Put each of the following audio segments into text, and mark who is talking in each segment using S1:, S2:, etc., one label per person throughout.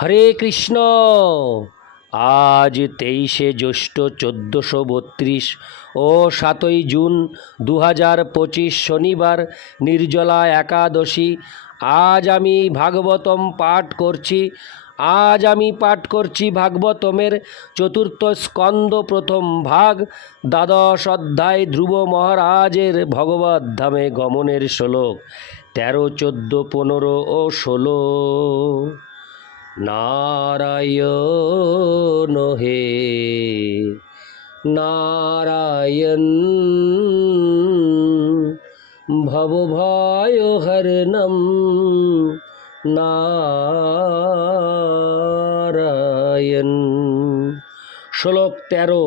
S1: হরে কৃষ্ণ। আজ তেইশে জ্যৈষ্ঠ চোদ্দোশো বত্রিশ ও সাতই জুন দু হাজার পঁচিশ শনিবার, নির্জলা একাদশী। আজ আমি ভাগবতম পাঠ করছি। আজ আমি পাঠ করছি ভাগবতমের চতুর্থ স্কন্দ প্রথম ভাগ। দ্বাদশ অধ্যায় ধ্রুব মহারাজের ভগবত ধামে গমনের শ্লোক। তেরো, চোদ্দ, পনেরো ও ষোলো। নারায়ণ হে নারায়ণ ভবভয় হরণম নারায়ণ। শ্লোক তেরো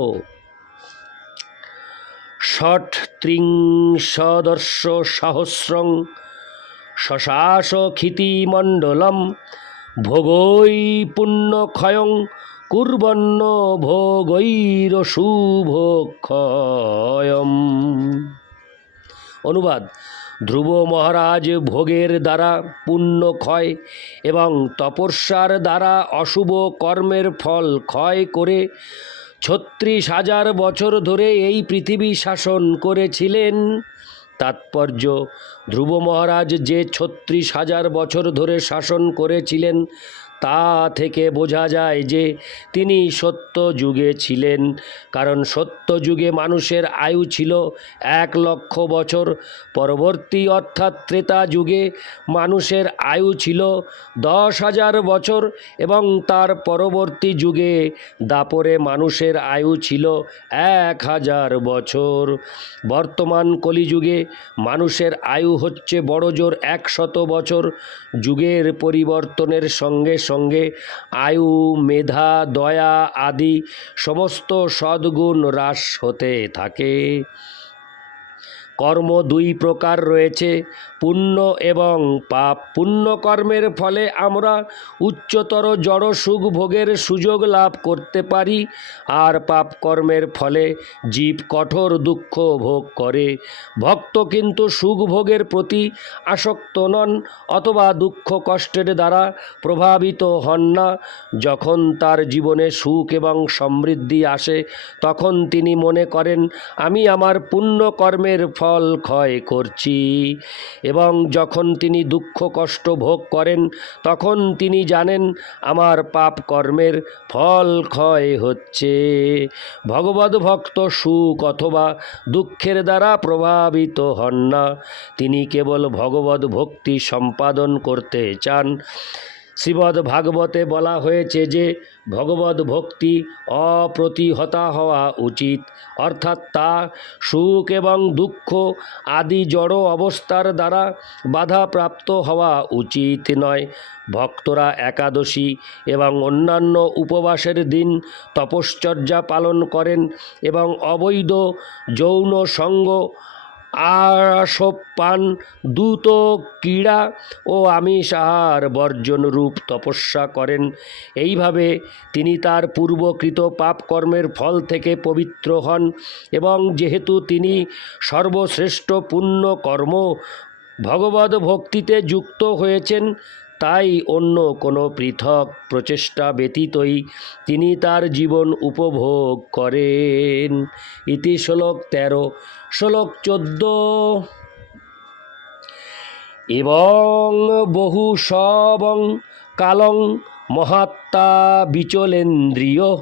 S1: ষট ত্রিংশদর্শ সহস্রং শশাস ভোগৈ পুণ্যক্ষয়ং কুর্বন্ন ভোগৈর শুভক্ষয়ম অনুবাদ, ধ্রুব মহারাজ ভোগের দ্বারা পুণ্য ক্ষয় এবং তপস্যার দ্বারা অশুভ কর্মের ফল ক্ষয় করে ছত্রিশ হাজার বছর ধরে এই পৃথিবী শাসন করেছিলেন। তাৎপর্য। ধ্রুব মহারাজ যে ছত্রিশ হাজার বছর ধরে শাসন করেছিলেন তা থেকে বোঝা যায় যে তিনি সত্য যুগে ছিলেন। কারণ সত্য যুগে মানুষের আয়ু ছিল এক লক্ষ বছর। পরবর্তী অর্থাৎ ত্রেতা যুগে মানুষের আয়ু ছিল দশ হাজার বছর এবং তার পরবর্তী যুগে দাপরে মানুষের আয়ু ছিল এক হাজার বছর। বর্তমান কলিযুগে মানুষের আয়ু হচ্ছে বড় জোর একশত বছর। যুগের পরিবর্তনের সঙ্গে সঙ্গে আয়ু মেধা দয়া আদি সমস্ত সদ্গুণ হ্রাস হতে থাকে। কর্ম দুই প্রকার রয়েছে। পুণ্য এবং পাপ পুণ্য কর্মের ফলে আমরা উচ্চতর জড় সুখ ভোগের সুযোগ লাভ করতে পারি, আর পাপ কর্মের ফলে জীব কঠোর দুঃখ ভোগ করে। ভক্ত কিন্তু সুখ ভোগের প্রতি আসক্ত নন, অথবা দুঃখ কষ্টের দ্বারা প্রভাবিত হন না। যখন তার জীবনে সুখ এবং সমৃদ্ধি আসে, তখন তিনি মনে করেন, আমি আমার পুণ্য কর্মের ফল ক্ষয় করছি। এবং যখন তিনি দুঃখ কষ্ট ভোগ করেন, তখন তিনি জানেন, আমার পাপ কর্মের ফল ক্ষয় হচ্ছে। ভগবত ভক্ত সুখ অথবা দুঃখের দ্বারা প্রভাবিত হন না। তিনি কেবল ভগবত ভক্তি সম্পাদন করতে চান। শ্রীমদ্ ভাগবতে বলা হয়েছে যে ভগবত ভক্তি অপ্রতিহতা হওয়া উচিত। অর্থাৎ তা সুখ এবং দুঃখ আদি জড় অবস্থার দ্বারা বাধাপ্রাপ্ত হওয়া উচিত নয়। ভক্তরা একাদশী এবং অন্যান্য উপবাসের দিন তপশ্চর্যা পালন করেন এবং অবৈধ যৌন সঙ্গ আশপান দ্রুত ক্রীড়া ও আমিষ বর্জন রূপ তপস্যা করেন। এইভাবে তিনি তার পূর্বকৃত পাপকর্মের ফল থেকে পবিত্র হন এবং যেহেতু তিনি সর্বশ্রেষ্ঠ পুণ্য কর্ম ভগবত ভক্তিতে যুক্ত হয়েছেন তাই অন্য কোনো পৃথক প্রচেষ্টা ব্যতীতই তিনি তার জীবন উপভোগ করেন। ইতি শ্লোক তেরো। শ্লোক চোদ্দ। এবং বহু সবং কালং মহাত্মা বিচলেন্দ্রিয়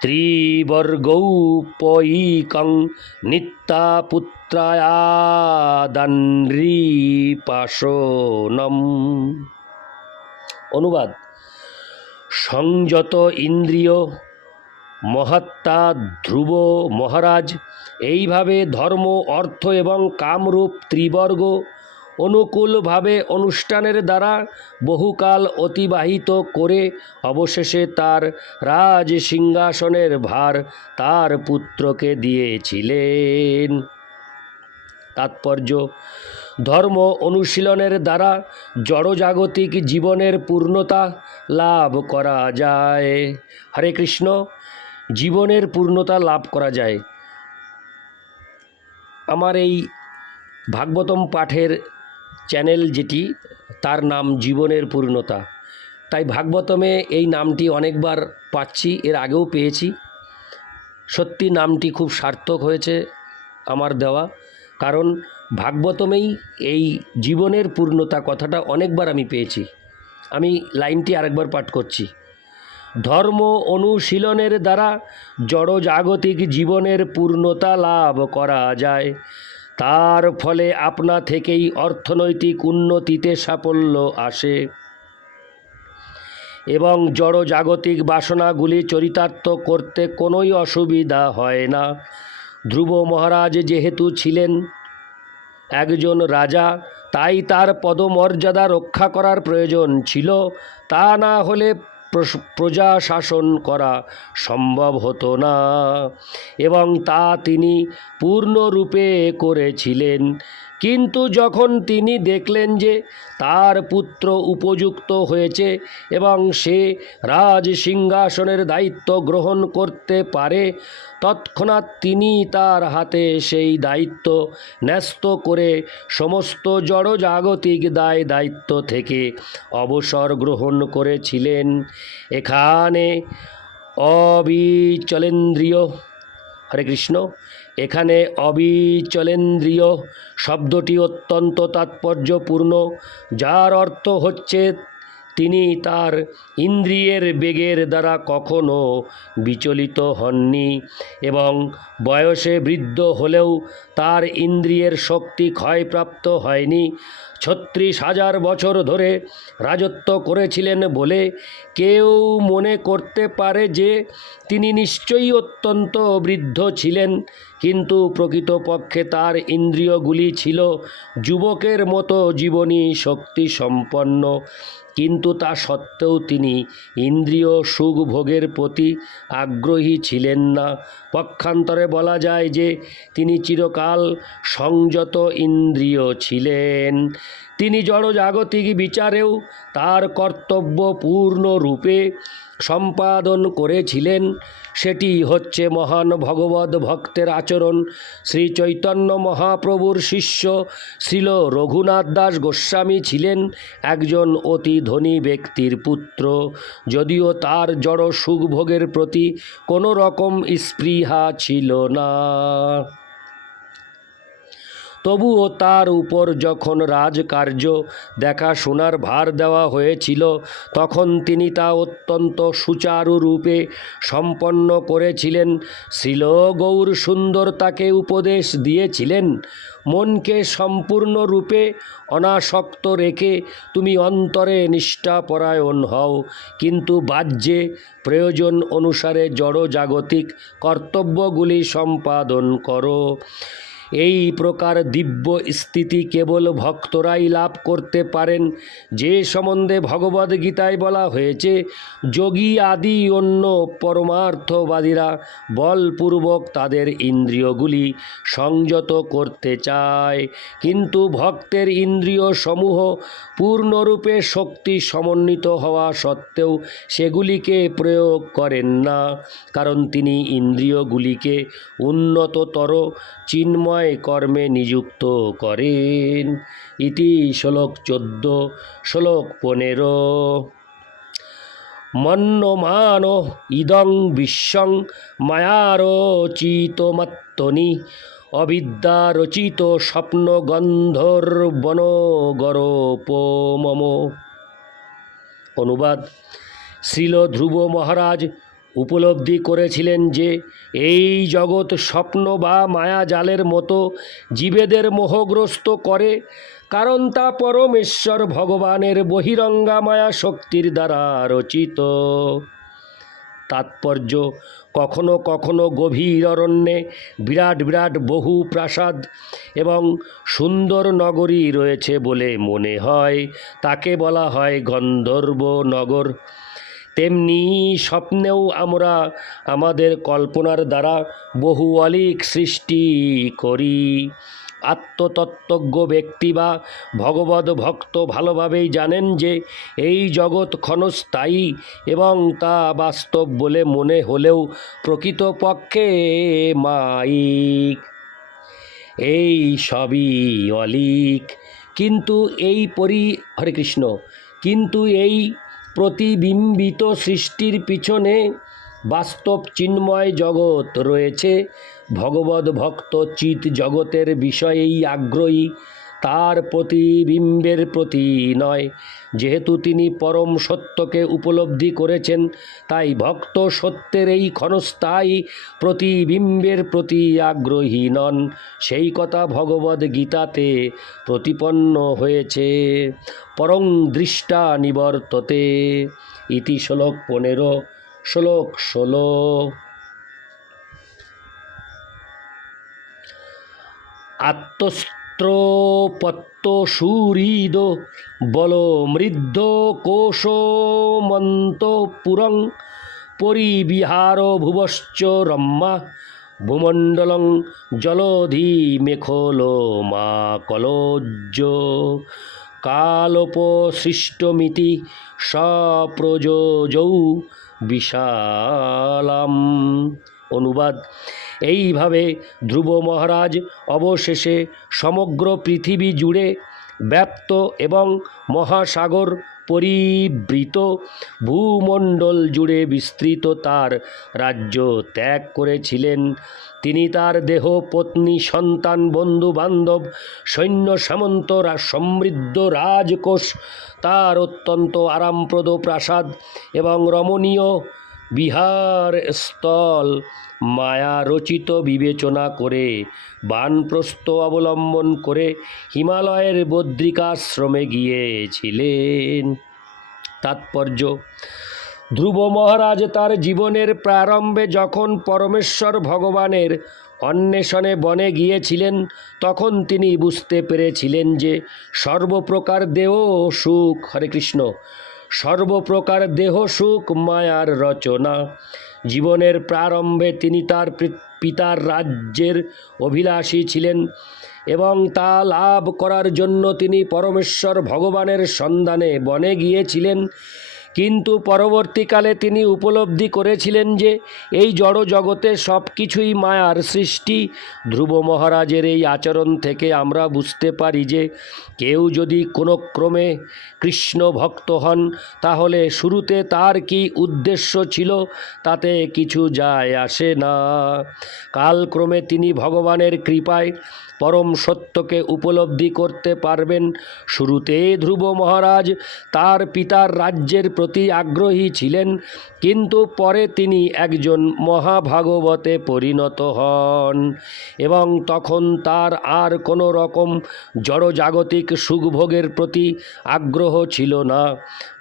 S1: ত্রিবর্গৌপয়িকং নিত্যা পুত্রায়াদান্দ্রীপাশনম অনুবাদ। সংযত ইন্দ্রিয়, মহাত্মা, ধ্রুব, মহারাজ, এইভাবে ধর্ম, অর্থ এবং কামরূপ ত্রিবর্গ অনুকূলভাবে অনুষ্ঠানের দ্বারা বহুকাল অতিবাহিত করে অবশেষে তার রাজ সিংহাসনের ভার তার পুত্রকে দিয়েছিলেন। তাৎপর্য ধর্ম অনুশীলনের দ্বারা জড়জাগতিক জীবনের পূর্ণতা লাভ করা যায়। হরে কৃষ্ণ, জীবনের পূর্ণতা লাভ করা যায়। আমার এই ভাগবতম পাঠের চ্যানেল যেটি, তার নাম জীবনের পূর্ণতা। তাই ভাগবতমে এই নামটি অনেকবার পাচ্ছি, এর আগেও পেয়েছি। সত্যি নামটি খুব সার্থক হয়েছে আমার দেওয়া। কারণ ভাগবতমেই এই জীবনের পূর্ণতা কথাটা অনেকবার আমি পেয়েছি। আমি লাইনটি আরেকবার পাঠ করছি। ধর্ম অনুশীলনের দ্বারা জড়জাগতিক জীবনের পূর্ণতা লাভ করা যায়। তার ফলে আপনা থেকেই অর্থনৈতিক উন্নতিতে সাফল্য আসে। এবং জড়জাগতিক বাসনাগুলি চরিতার্থ করতে কোনোই অসুবিধা হয় না। ধ্রুব মহারাজ যেহেতু ছিলেন একজন রাজা, তাই তার পদমর্যাদা রক্ষা করার প্রয়োজন ছিল, তা না হলে প্রজা শাসন করা সম্ভব হতো না। এবং তা তিনি পূর্ণরূপে করেছিলেন। কিন্তু যখন তিনি দেখলেন যে তার পুত্র উপযুক্ত হয়েছে এবং সে রাজ সিংহাসনের দায়িত্ব গ্রহণ করতে পারে, তৎক্ষণাৎ তিনি তার হাতে সেই দায়িত্ব ন্যস্ত করে সমস্ত জড়জাগতিক দায় দায়িত্ব থেকে অবসর গ্রহণ করেছিলেন। এখানে অবিচলেন্দ্রিয়। হরে কৃষ্ণ। এখানে অবিচলেন্দ্রিয় শব্দটি অত্যন্ত তাৎপর্যপূর্ণ যার অর্থ হচ্ছে তিনি তার ইন্দ্রিয়ের বেগের দ্বারা কখনো বিচলিত হননি এবং বয়সে বৃদ্ধ হলেও তার ইন্দ্রিয়ের শক্তি ক্ষয়প্রাপ্ত হয়নি। ছত্রিশ হাজার বছর ধরে রাজত্ব করেছিলেন বলে কেউ মনে করতে পারে যে তিনি নিশ্চয়ই অত্যন্ত বৃদ্ধ ছিলেন, কিন্তু প্রকৃতপক্ষে তার ইন্দ্রিয়গুলি ছিল যুবকের মতো জীবনী শক্তি সম্পন্ন। কিন্তু তা সত্ত্বেও তিনি ইন্দ্রিয় সুখভোগের প্রতি আগ্রহী ছিলেন না। পক্ষান্তরে বলা যায় যে তিনি চিরকাল সংযত ইন্দ্রিয় ছিলেন। তিনি জড়জাগতিক বিচারেও তার কর্তব্য পূর্ণরূপে সম্পাদন করেছিলেন, সেটি হচ্ছে মহান ভগবত ভক্তের আচরণ। শ্রী চৈতন্য মহাপ্রভুর শিষ্য শ্রীল রঘুনাথ দাস গোস্বামী ছিলেন একজন অতি ধনী ব্যক্তির পুত্র। যদিও তার জড় সুখভোগের প্রতি কোনো রকম স্পৃহা ছিল না। তবুও তার উপর যখন রাজকার্য দেখাশোনার ভার দেওয়া হয়েছিল, তখন তিনি তা অত্যন্ত সুচারুরূপে সম্পন্ন করেছিলেন। শ্রীল গৌর সুন্দর তাকে উপদেশ দিয়েছিলেন, মনকে সম্পূর্ণরূপে অনাসক্ত রেখে তুমি অন্তরে নিষ্ঠাপরায়ণ হও, কিন্তু বাহ্যে প্রয়োজন অনুসারে জড়জাগতিক কর্তব্যগুলি সম্পাদন করো। এই প্রকার দিব্য স্থিতি কেবল ভক্তরাই লাভ করতে পারেন। যে সম্বন্ধে ভগবদ্গীতায় বলা হয়েছে, যোগী আদি অন্য পরমার্থবাদীরা বলপূর্বক তাদের ইন্দ্রিয়গুলি সংযত করতে চায়। কিন্তু ভক্তের ইন্দ্রিয় সমূহ পূর্ণরূপে শক্তি সমন্বিত হওয়া সত্ত্বেও সেগুলিকে প্রয়োগ করেন না। কারণ তিনি ইন্দ্রিয়গুলিকে উন্নততর চিন্ময় কর্মে নিযুক্ত করেন। ইতি শ্লোক চোদ্দ, শ্লোক পনেরো। মন্যমান ইদং বিশ্বং মায়ারচিতমাত্মনি অবিদ্যারচিত স্বপ্ন গন্ধর্বনগরোপমম অনুবাদ শ্রীল ধ্রুব মহারাজ উপলব্ধি করেছিলেন যে, এই জগৎ স্বপ্ন বা মায়াজালের মতো জীবেদের মোহগ্রস্ত করে, কারণ তা পরমেশ্বর ভগবানের বহিরঙ্গা মায়া শক্তির দ্বারা রচিত। তাৎপর্য, কখনো কখনো গভীর অরণ্যে বিরাট বিরাট বহু প্রাসাদ এবং সুন্দর নগরী রয়েছে বলে মনে হয়। তাকে বলা হয় গন্ধর্ব নগর। তেমনি স্বপ্নেও আমরা আমাদের কল্পনার দ্বারা বহু অলিক সৃষ্টি করি। আত্মতত্ত্বজ্ঞ ব্যক্তি বা ভগবত ভক্ত ভালোভাবেই জানেন যে এই জগৎ ক্ষণস্থায়ী এবং তা বাস্তব বলে মনে হলেও প্রকৃতপক্ষে মাইক। এই সবই অলিক। কিন্তু এই পরি হরে কৃষ্ণ। কিন্তু এই প্রতিবিম্বিত সৃষ্টির পিছনে বাস্তব চিন্ময় জগৎ রয়েছে। ভগবদ্ভক্ত ভক্ত চিত জগতের বিষয়েই আগ্রহী তার প্রতিবিম্বের প্রতি নয়। যেহেতু তিনি পরম সত্যকে উপলব্ধি করেছেন, তাই ভক্ত সত্যের এই ক্ষণস্থায়ী প্রতিবিম্বের প্রতি আগ্রহী নন। সেই কথা ভগবদ গীতাতে প্রতিপন্ন হয়েছে। পরং দৃষ্টা নিবর্ততে। ইতি শ্লোক পনেরো, শ্লোক ষোলো। আত্মস্ত্রোপত্ত সুহৃদ বল মৃদ্ধ কোশমন্ত পুরং পরিবিহার ভুবশ্চ রম্মা ভূমণ্ডলং জলধি মেখল মা কলজ্জ কালোপসৃষ্টমিতি সপ্রযোজৌ বিশালাম অনুবাদ এইভাবে ধ্রুব মহারাজ অবশেষে সমগ্র পৃথিবী জুড়ে ব্যাপ্ত এবং মহাসাগর পরিবৃত ভূমণ্ডল জুড়ে বিস্তৃত তার রাজ্য ত্যাগ করেছিলেন। তিনি তার দেহ, পত্নী, সন্তান বন্ধু বান্ধব সৈন্য, সামন্ত সমৃদ্ধ রাজকোষ, তার অত্যন্ত আরামপ্রদ প্রাসাদ এবং রমণীয় বিহার স্থল মায়া রচিত বিবেচনা করে, বানপ্রস্থ অবলম্বন করে হিমালয়ের বদ্রিকাশ্রমে গিয়েছিলেন। তাৎপর্য, ধ্রুব মহারাজ তার জীবনের প্রারম্ভে যখন পরমেশ্বর ভগবানের অন্বেষণে বনে গিয়েছিলেন, তখন তিনি বুঝতে পেরেছিলেন যে সর্বপ্রকার দেহ সুখ। হরে কৃষ্ণ। সর্বপ্রকার দেহসুখ মায়ার রচনা। জীবনের প্রারম্ভে তিনি তার পিতার রাজ্যের অভিলাষী ছিলেন এবং তা লাভ করার জন্য তিনি পরমেশ্বর ভগবানের সন্ধানে বনে গিয়েছিলেন। কিন্তু পরবর্তীকালে তিনি উপলব্ধি করেছিলেন যে এই জড় জগতে সব কিছুই মায়ার সৃষ্টি। ধ্রুব মহারাজের এই আচরণ থেকে আমরা বুঝতে পারি যে কেউ যদি কোনো ক্রমে কৃষ্ণ ভক্ত হন, তাহলে শুরুতে তার কি উদ্দেশ্য ছিল তাতে কিছু যায় আসে না। কালক্রমে তিনি ভগবানের কৃপায় পরম সত্যকে উপলব্ধি করতে পারবেন। শুরুতে ধ্রুব মহারাজ তার পিতার রাজ্যের প্রতি আগ্রহী ছিলেন, কিন্তু পরে তিনি একজন মহাভাগবতে পরিণত হন এবং তখন তার আর কোনো রকম জড়জাগতিক সুখভোগের প্রতি আগ্রহ ছিল না।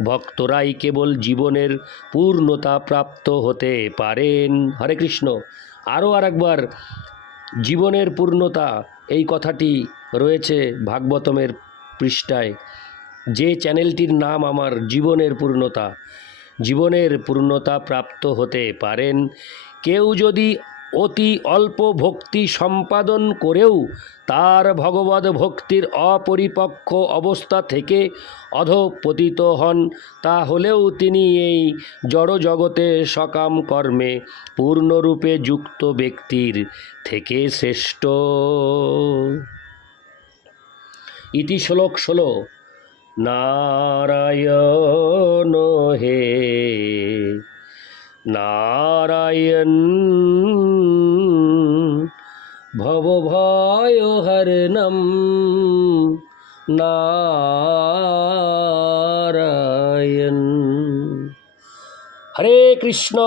S1: ভক্তরাই কেবল জীবনের পূর্ণতা প্রাপ্ত হতে পারেন। হরে কৃষ্ণ। আরও আরেকবার, জীবনের পূর্ণতা, এই কথাটি রয়েছে ভাগবতমের পৃষ্ঠায়। যে চ্যানেলটির নাম আমার জীবনের পূর্ণতা জীবনের পূর্ণতা প্রাপ্ত হতে পারেন। কেউ যদি অতি অল্প ভক্তি সম্পাদন করেও তার ভগবত ভক্তির অপরিপক্ক অবস্থা থেকে অধপতিত হন, তাহলেও তিনি এই জড় জগতে সকাম কর্মে পূর্ণরূপে যুক্ত ব্যক্তির থেকে শ্রেষ্ঠ। ইতি শ্লোক ষোলো। নারায়ণ হে নারায়ণ ভবভয় হরণম নারায়ণ হরে কৃষ্ণ